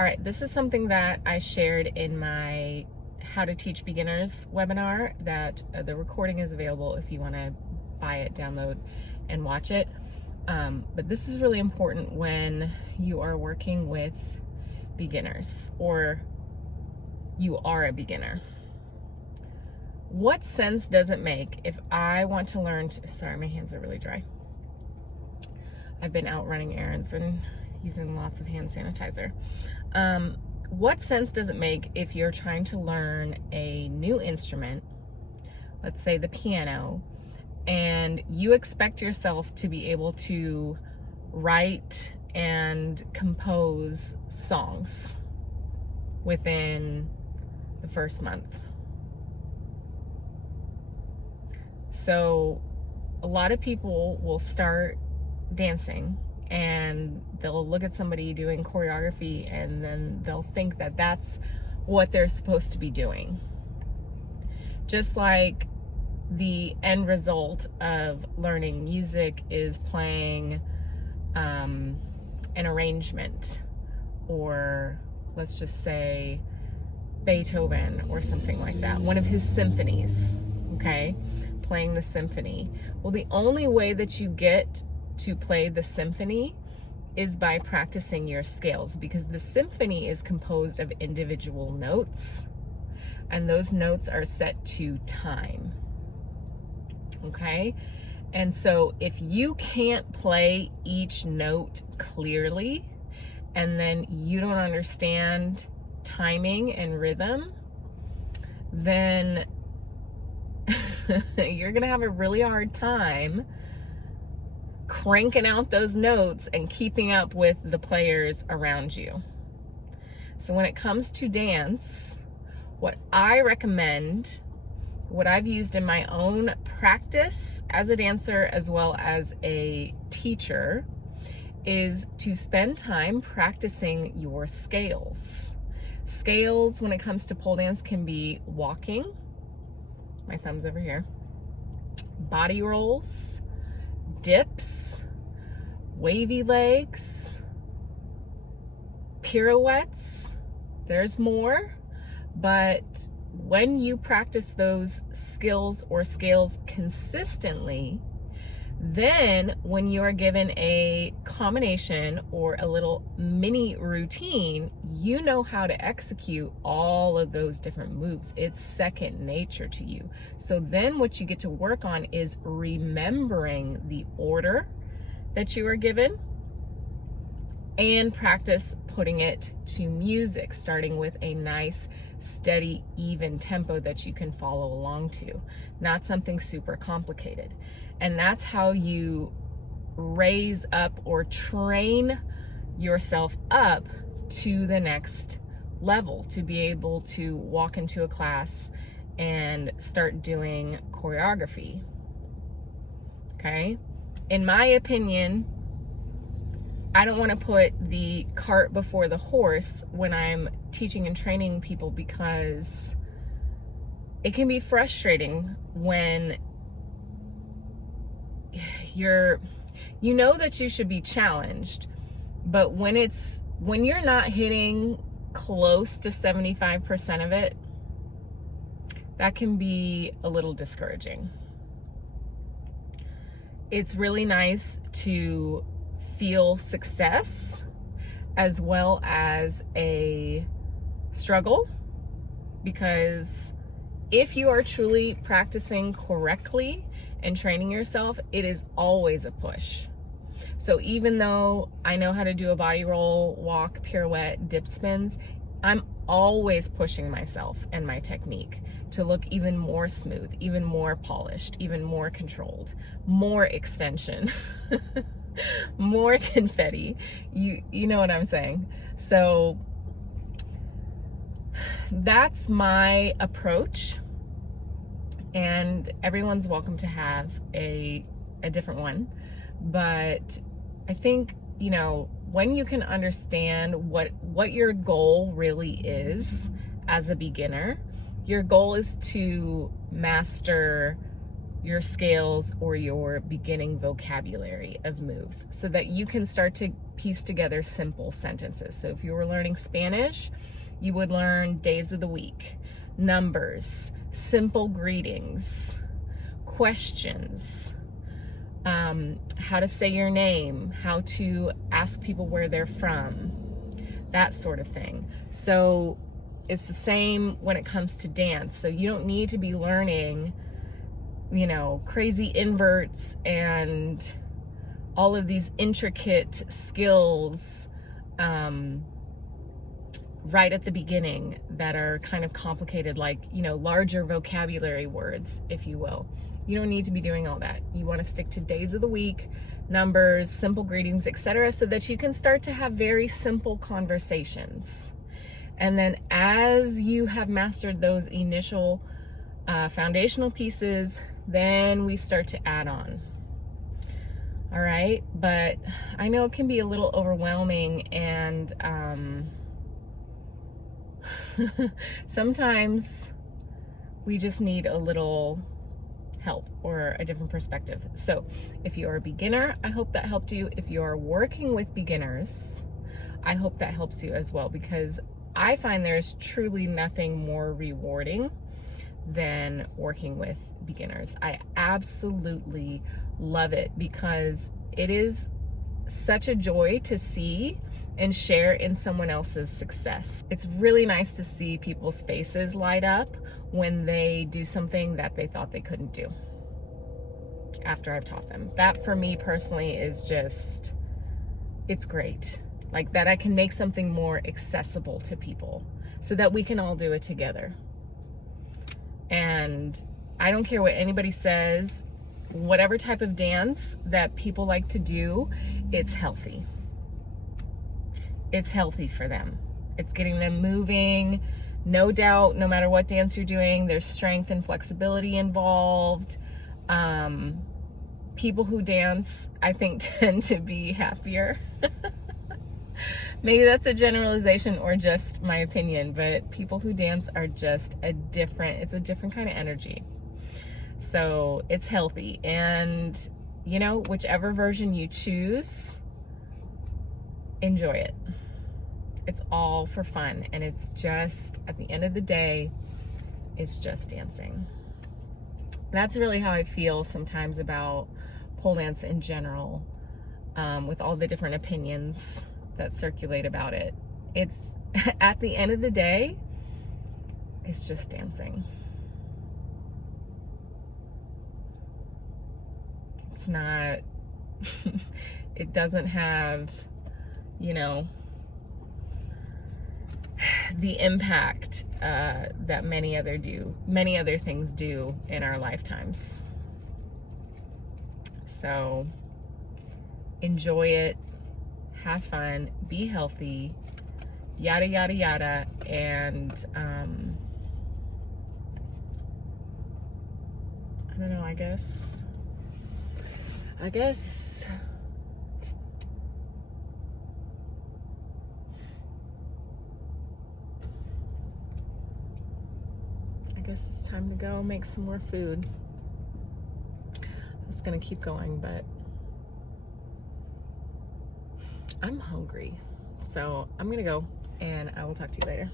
All right, this is something that I shared in my How to Teach Beginners webinar that the recording is available if you want to buy it, download, and watch it. But this is really important when you are working with beginners or you are a beginner. What sense does it make if I want to learn sorry, my hands are really dry. I've been out running errands and using lots of hand sanitizer. What sense does it make if you're trying to learn a new instrument, let's say the piano, and you expect yourself to be able to write and compose songs within the first month? So a lot of people will start dancing and they'll look at somebody doing choreography and then they'll think that that's what they're supposed to be doing. Just like the end result of learning music is playing an arrangement, or let's just say Beethoven or something like that, one of his symphonies, okay? Playing the symphony. Well, the only way that you get to play the symphony is by practicing your scales, because the symphony is composed of individual notes and those notes are set to time. Okay? And so if you can't play each note clearly and then you don't understand timing and rhythm, then you're gonna have a really hard time cranking out those notes and keeping up with the players around you. So when it comes to dance, what I recommend, what I've used in my own practice as a dancer as well as a teacher, is to spend time practicing your scales. Scales when it comes to pole dance can be walking, my thumb's over here, body rolls, dips, wavy legs, pirouettes. There's more, but when you practice those skills or scales consistently, then when you're given a combination or a little mini routine, you know how to execute all of those different moves. It's second nature to you. So then what you get to work on is remembering the order that you are given and practice putting it to music, starting with a nice, steady, even tempo that you can follow along to, not something super complicated. And that's how you raise up or train yourself up to the next level, to be able to walk into a class and start doing choreography. Okay? In my opinion, I don't want to put the cart before the horse when I'm teaching and training people, because it can be frustrating when you know that you should be challenged, but when you're not hitting close to 75% of it, that can be a little discouraging. It's really nice to feel success as well as a struggle, because if you are truly practicing correctly and training yourself, it is always a push. So even though I know how to do a body roll, walk, pirouette, dip spins, I'm always pushing myself and my technique to look even more smooth, even more polished, even more controlled, more extension, more confetti. You know what I'm saying? So that's my approach. And everyone's welcome to have a different one. But I think, when you can understand what your goal really is as a beginner, your goal is to master your scales or your beginning vocabulary of moves so that you can start to piece together simple sentences. So if you were learning Spanish, you would learn days of the week, numbers, simple greetings, questions, how to say your name, how to ask people where they're from, that sort of thing. So it's the same when it comes to dance. So you don't need to be learning, you know, crazy inverts and all of these intricate skills right at the beginning that are kind of complicated, like, you know, larger vocabulary words, if you will. You don't need to be doing all that. You want to stick to days of the week, numbers, simple greetings, etc., so that you can start to have very simple conversations. And then as you have mastered those initial foundational pieces, then we start to add on. All right, but I know it can be a little overwhelming, and sometimes we just need a little help or a different perspective. So if you're a beginner, I hope that helped you. If you're working with beginners, I hope that helps you as well, because I find there's truly nothing more rewarding than working with beginners. I absolutely love it because it is such a joy to see and share in someone else's success. It's really nice to see people's faces light up when they do something that they thought they couldn't do after I've taught them. That for me personally is just, it's great. Like that I can make something more accessible to people so that we can all do it together. And I don't care what anybody says, whatever type of dance that people like to do, it's healthy. It's healthy for them. It's getting them moving. No doubt, no matter what dance you're doing, there's strength and flexibility involved. People who dance, I think, tend to be happier. Maybe that's a generalization or just my opinion, but people who dance are just it's a different kind of energy. So it's healthy, and you know, whichever version you choose, enjoy it. It's all for fun, and it's just, at the end of the day, it's just dancing. That's really how I feel sometimes about pole dance in general, with all the different opinions that circulate about it. It's, at the end of the day, it's just dancing. It's not, it doesn't have, you know, the impact that many other things do in our lifetimes. So enjoy it, have fun, be healthy, yada yada yada, and I don't know, I guess it's time to go make some more food. I was gonna keep going, but I'm hungry. So I'm gonna go, and I will talk to you later.